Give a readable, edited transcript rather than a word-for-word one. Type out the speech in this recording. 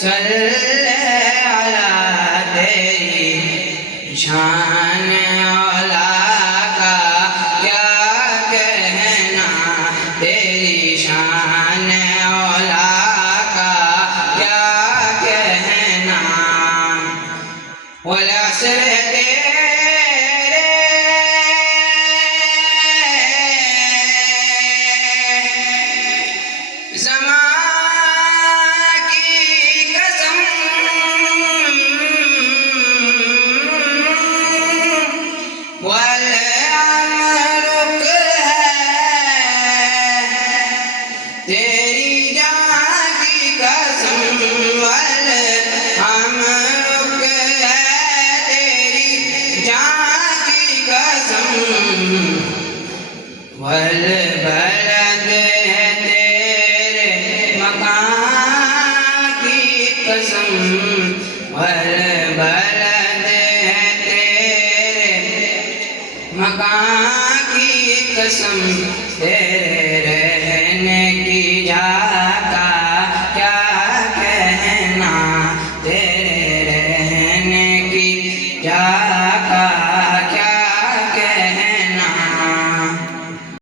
सल्ले अला तेरी शान औला का क्या कहना, तेरी शान औला का क्या कहना। वल असर तेरे ज़मां की कसम, वल अमरुक है तेरी जान की कसम, वल अमरुक है तेरी जान की कसम। वल बलद है तेरे मकान की कसम, वल बलद है तेरे मकान की कसम। तेरे रहने की जगह का क्या कहना, तेरे रहने की जगह